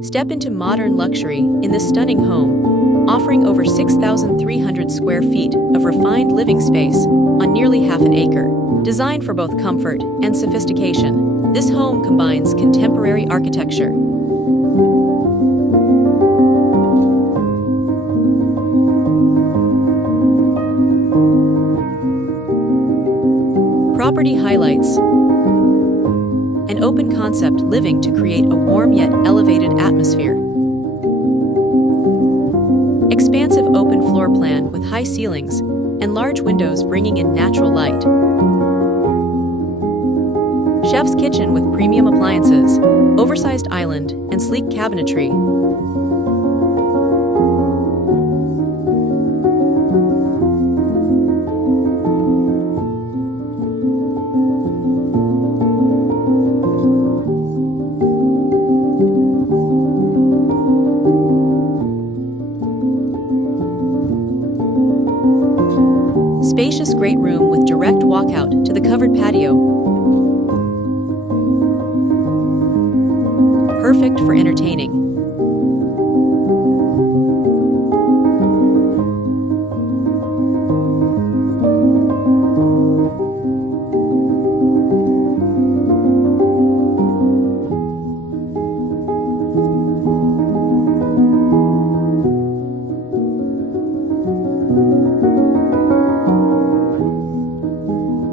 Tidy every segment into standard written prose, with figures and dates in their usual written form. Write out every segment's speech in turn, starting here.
Step into modern luxury in this stunning home, offering over 6,300 square feet of refined living space on nearly half an acre. Designed for both comfort and sophistication, this home combines contemporary architecture. Property highlights an open concept living to create a warm yet elevated atmosphere. Expansive open floor plan with high ceilings and large windows bringing in natural light. Chef's kitchen with premium appliances, oversized island, and sleek cabinetry. Spacious great room with direct walkout to the covered patio. Perfect for entertaining.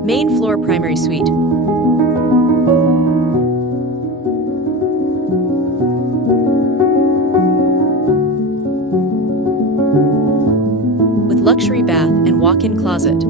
Main floor primary suite. With luxury bath and walk-in closet.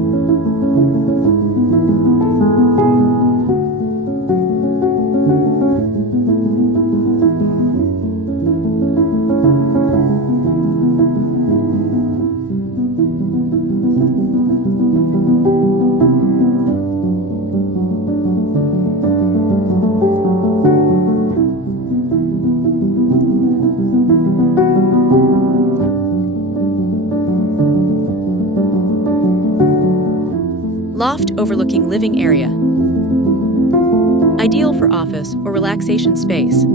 Loft overlooking living area. Ideal for office or relaxation space.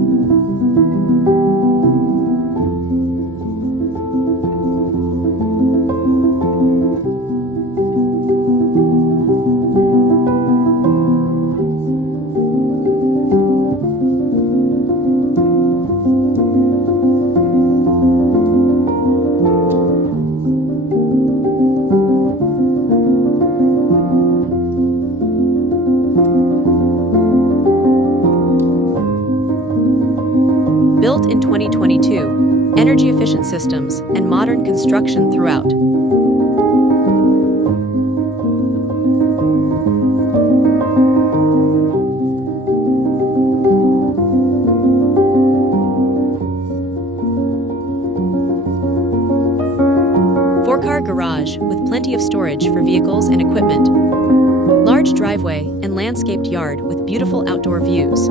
Built in 2022, energy-efficient systems and modern construction throughout. Four-car garage with plenty of storage for vehicles and equipment. Large driveway and landscaped yard with beautiful outdoor views.